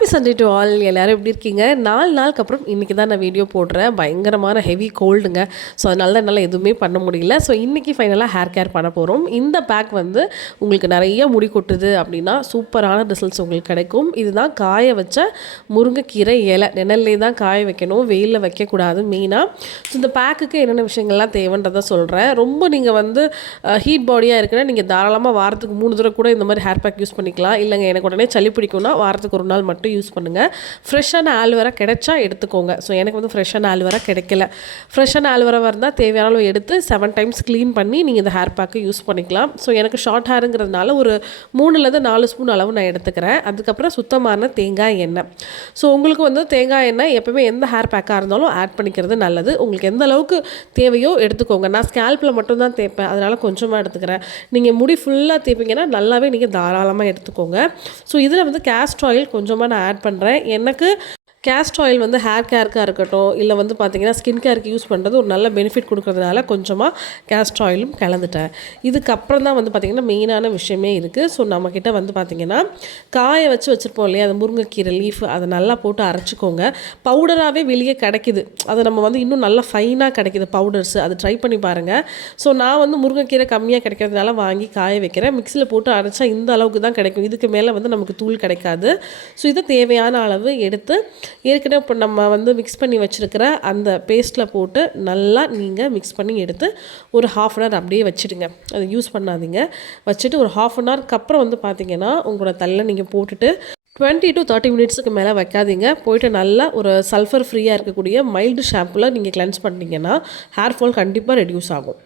Happy Sunday to all. எல்லோரும் எப்படி இருக்கீங்க? 4 நாளுக்கு அப்புறம் இன்றைக்கி தான் நான் வீடியோ போடுறேன். பயங்கரமான ஹெவி கோல்டுங்க. ஸோ அதனால என்னால் எதுவுமே பண்ண முடியல. ஸோ இன்றைக்கி ஃபைனலாக ஹேர் கேர் பண்ண போகிறோம். இந்த பேக் வந்து உங்களுக்கு நிறைய முடி கொட்டுது அப்படின்னா சூப்பரான ரிசல்ட்ஸ் உங்களுக்கு கிடைக்கும். இதுதான் காய வச்ச முருங்கைக்கீரை இலை. நிழல்லே தான் காய வைக்கணும், வெயிலில் வைக்கக்கூடாது மெயினாக. ஸோ இந்த பேக்குக்கு என்னென்ன விஷயங்கள்லாம் தேவைன்றதை சொல்கிறேன். ரொம்ப நீங்கள் வந்து ஹீட் பாடியாக இருக்குன்னா நீங்கள் தாராளமாக வாரத்துக்கு 3 தடவை கூட இந்த மாதிரி ஹேர் பேக் யூஸ் பண்ணிக்கலாம். இல்லைங்க எனக்கு உடனே சளி பிடிக்கும்னா வாரத்துக்கு ஒரு நாள் மட்டும் யூஸ் பண்ணுங்கள். ஃப்ரெஷ்ஷான ஆல்வேரா கிடைச்சா எடுத்துக்கோங்க. ஸோ எனக்கு வந்து ஃப்ரெஷ்ஷான ஆல்வேரா கிடைக்கல. ஃப்ரெஷ்ஷான ஆல்வேரா இருந்தால் தேவையான அளவு எடுத்து 7 டைம்ஸ் க்ளீன் பண்ணி நீங்கள் இந்த ஹேர் பேக்கு யூஸ் பண்ணிக்கலாம். ஸோ எனக்கு ஷார்ட் ஹேருங்கிறதுனால ஒரு 3லேருந்து 4 ஸ்பூன் அளவு நான் எடுத்துக்கிறேன். அதுக்கப்புறம் சுத்தமான தேங்காய் எண்ணெய். ஸோ உங்களுக்கு வந்து தேங்காய் எண்ணெய் எப்பவுமே எந்த ஹேர் பேக்காக இருந்தாலும் ஆட் பண்ணிக்கிறது நல்லது. உங்களுக்கு எந்த அளவுக்கு தேவையோ எடுத்துக்கோங்க. நான் ஸ்கேல்பில் மட்டும்தான் தேய்ப்பேன், அதனால் கொஞ்சமாக எடுத்துக்கிறேன். நீங்கள் முடி ஃபுல்லாக தேய்ப்பீங்கன்னா நல்லாவே நீங்கள் தாராளமாக எடுத்துக்கோங்க. ஸோ இதில் வந்து கேஸ்டர் ஆயில் கொஞ்சமாக நான் ஆட் பண்ணுறேன். எனக்கு கேஸ்டர் ஆயில் வந்து ஹேர் கேருக்காக இருக்கட்டும், இல்லை வந்து பார்த்திங்கன்னா ஸ்கின் கேருக்கு யூஸ் பண்ணுறது ஒரு நல்ல பெனிஃபிட் கொடுக்குறதுனால கொஞ்சமாக கேஸ்டர் ஆயிலும் கலந்துட்டேன். இதுக்கப்புறம் தான் வந்து பார்த்திங்கன்னா மெயினான விஷயமே இருக்குது. ஸோ நம்மக்கிட்ட வந்து பார்த்திங்கன்னா காய வச்சுருப்போம் இல்லையா, அந்த முருங்கைக்கீரை லீஃப் அதை நல்லா போட்டு அரைச்சிக்கோங்க. பவுடராகவே வெளியே கிடைக்கிது, அது நம்ம வந்து இன்னும் நல்லா ஃபைனாக கிடைக்கிது பவுடர்ஸ், அது ட்ரை பண்ணி பாருங்கள். ஸோ நான் வந்து முருங்கைக்கீரை கம்மியாக கிடைக்கிறதுனால வாங்கி காய வைக்கிறேன். மிக்சியில் போட்டு அரைச்சா இந்த அளவுக்கு தான் கிடைக்கும். இதுக்கு மேலே வந்து நமக்கு தூள் கிடைக்காது. ஸோ இதை தேவையான அளவு எடுத்து ஏற்கனவே இப்போ நம்ம வந்து மிக்ஸ் பண்ணி வச்சுருக்கிற அந்த பேஸ்ட்டில் போட்டு நல்லா நீங்கள் மிக்ஸ் பண்ணி எடுத்து ஒரு 1/2 அன் ஹவர் அப்படியே வச்சுடுங்க. அதை யூஸ் பண்ணாதீங்க. வச்சுட்டு ஒரு 1/2 அன் ஹவருக்கு அப்புறம் வந்து பார்த்திங்கன்னா உங்களோட தலையில் நீங்கள் போட்டுட்டு 20 to 30 மினிட்ஸுக்கு மேலே வைக்காதீங்க. போய்ட்டு நல்லா ஒரு சல்ஃபர் ஃப்ரீயாக இருக்கக்கூடிய மைல்டு ஷாம்புவில் நீங்கள் கிளென்ஸ் பண்ணிங்கன்னா ஹேர் ஃபால் கண்டிப்பாக ரெடியூஸ் ஆகும்.